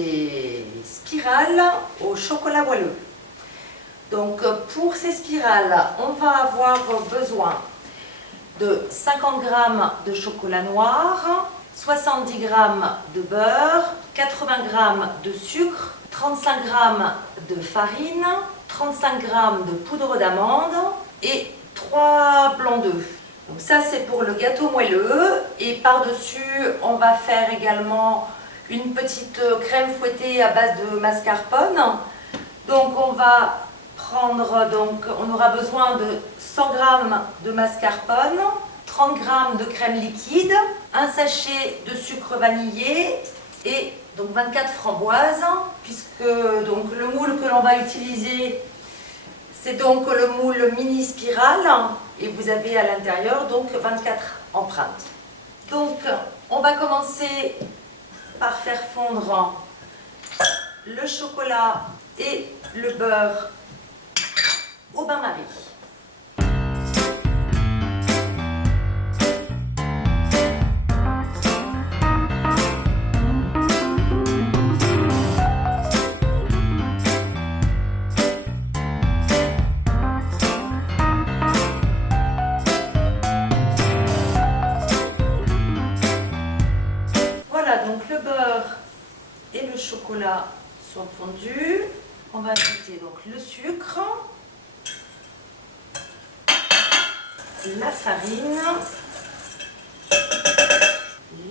des spirales au chocolat moelleux. Donc pour ces spirales, on va avoir besoin de 50 g de chocolat noir, 70 g de beurre, 80 g de sucre, 35 g de farine, 35 g de poudre d'amande et 3 blancs d'œufs. Donc ça c'est pour le gâteau moelleux, et par-dessus on va faire également une petite crème fouettée à base de mascarpone. Donc on va prendre, on aura besoin de 100 g de mascarpone, 30 g de crème liquide, un sachet de sucre vanillé et donc 24 framboises, puisque donc le moule que l'on va utiliser, c'est donc le moule mini spirale, et vous avez à l'intérieur donc 24 empreintes. Donc on va commencer par faire fondre le chocolat et le beurre au bain-marie. Voilà, donc le beurre et le chocolat sont fondus. On va ajouter donc le sucre, la farine,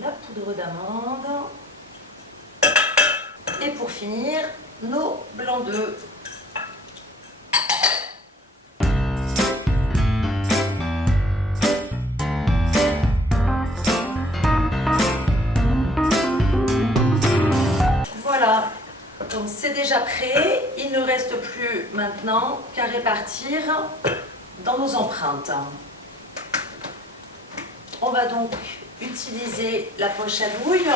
la poudre d'amande et pour finir nos blancs d'œufs. Voilà, donc c'est déjà prêt. Il ne reste plus maintenant qu'à répartir dans nos empreintes. On va donc utiliser la poche à douille.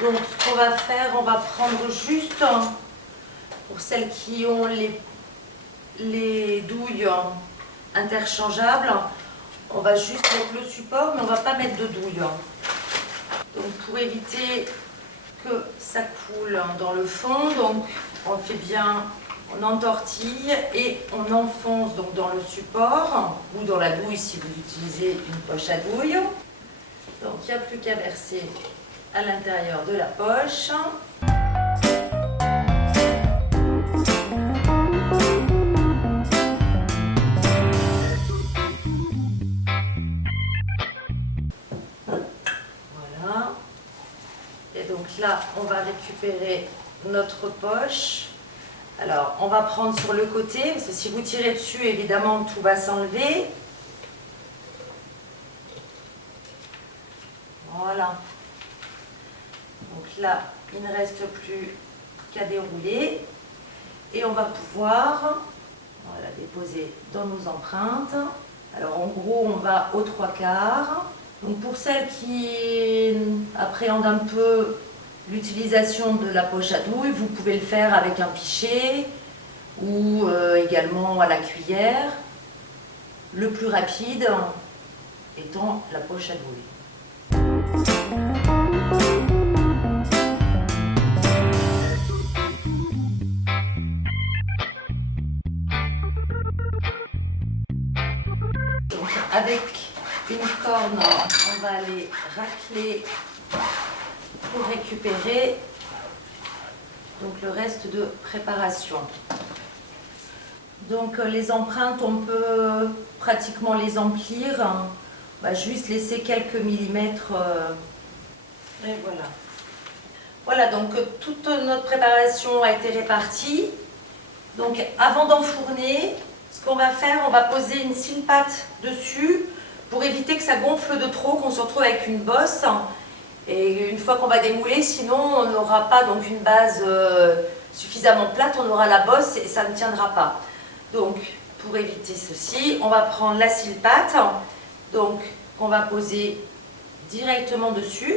Donc ce qu'on va faire, on va prendre juste, pour celles qui ont les douilles interchangeables, on va juste mettre le support, mais on ne va pas mettre de douille. Donc pour éviter que ça coule dans le fond, donc on fait bien, on entortille et on enfonce donc dans le support ou dans la douille si vous utilisez une poche à douille. Donc il n'y a plus qu'à verser à l'intérieur de la poche. Voilà. Et donc là, on va récupérer notre poche. Alors, on va prendre sur le côté, parce que si vous tirez dessus, évidemment, tout va s'enlever. Voilà. Donc là, il ne reste plus qu'à dérouler. Et on va pouvoir déposer dans nos empreintes. Alors, en gros, on va aux 3/4. Donc, pour celles qui appréhendent un peu l'utilisation de la poche à douille, vous pouvez le faire avec un pichet ou également à la cuillère. Le plus rapide étant la poche à douille. Donc, avec une corne, on va aller racler pour récupérer donc le reste de préparation. Donc les empreintes, on peut pratiquement les emplir, on va juste laisser quelques millimètres et voilà. Voilà, donc toute notre préparation a été répartie. Donc avant d'enfourner, ce qu'on va faire, on va poser une scie pâte dessus pour éviter que ça gonfle de trop, qu'on se retrouve avec une bosse. Et une fois qu'on va démouler, sinon on n'aura pas donc une base suffisamment plate, on aura la bosse et ça ne tiendra pas. Donc pour éviter ceci, on va prendre la scie pâte, donc on va poser directement dessus.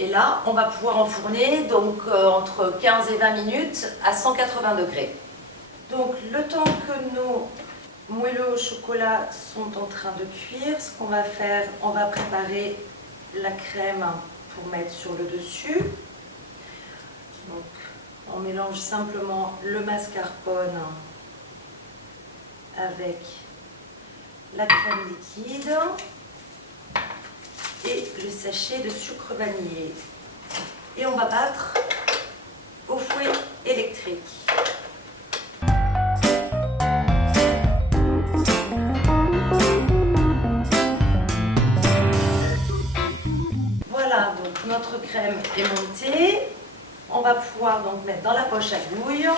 Et là, on va pouvoir enfourner donc entre 15 et 20 minutes à 180 degrés. Donc le temps que nos moelleux au chocolat sont en train de cuire, ce qu'on va faire, on va préparer la crème pour mettre sur le dessus. Donc, on mélange simplement le mascarpone avec la crème liquide et le sachet de sucre vanillé. Et on va battre au fouet électrique. Voilà, donc notre crème est montée. On va pouvoir donc mettre dans la poche à douille.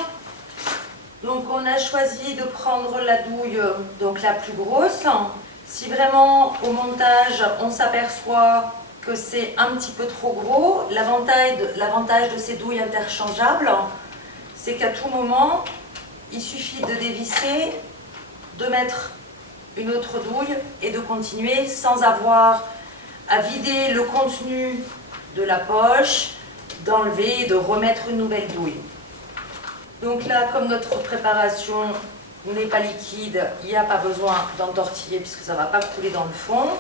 Donc on a choisi de prendre la douille donc la plus grosse. Si vraiment au montage on s'aperçoit que c'est un petit peu trop gros, l'avantage de ces douilles interchangeables, c'est qu'à tout moment, il suffit de dévisser, de mettre une autre douille et de continuer sans avoir à vider le contenu de la poche, d'enlever et de remettre une nouvelle douille. Donc là, comme notre préparation n'est pas liquide, il n'y a pas besoin d'entortiller puisque ça ne va pas couler dans le fond.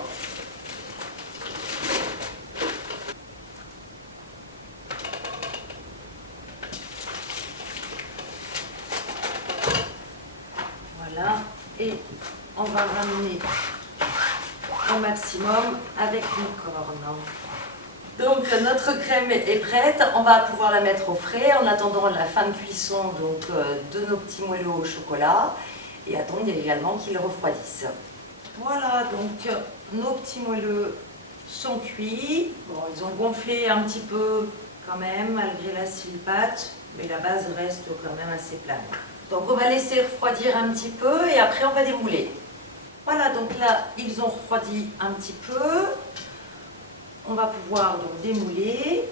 Voilà, et on va ramener au maximum avec une corne. Donc notre crème est prête, on va pouvoir la mettre au frais en attendant la fin de cuisson donc, de nos petits moelleux au chocolat et attendre également qu'ils refroidissent. Voilà, donc nos petits moelleux sont cuits. Bon, ils ont gonflé un petit peu quand même malgré l'acide pâte, mais la base reste quand même assez plane. Donc on va laisser refroidir un petit peu et après on va démouler. Voilà, donc là ils ont refroidi un petit peu. On va pouvoir donc démouler.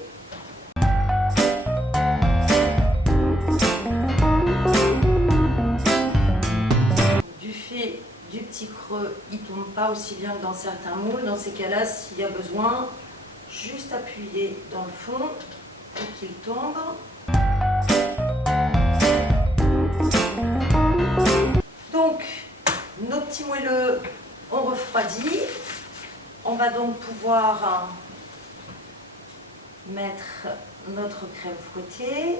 Du fait du petit creux, il ne tombe pas aussi bien que dans certains moules. Dans ces cas-là, s'il y a besoin, juste appuyer dans le fond pour qu'il tombe. Donc, nos petits moelleux ont refroidi. On va donc pouvoir mettre notre crème fouettée.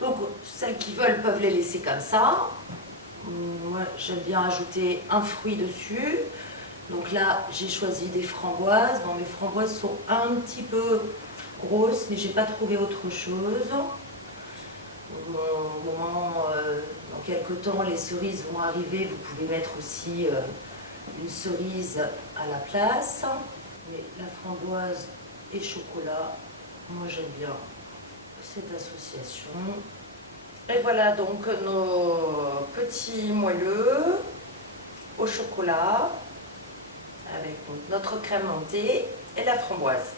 Donc, celles qui veulent peuvent les laisser comme ça. Moi, j'aime bien ajouter un fruit dessus. Donc là, j'ai choisi des framboises. Bon, mes framboises sont un petit peu grosses, mais j'ai pas trouvé autre chose. Dans quelques temps, les cerises vont arriver. Vous pouvez mettre aussi une cerise à la place. Mais la framboise et chocolat, moi j'aime bien cette association. Et voilà donc nos petits moelleux au chocolat avec notre crème montée et la framboise.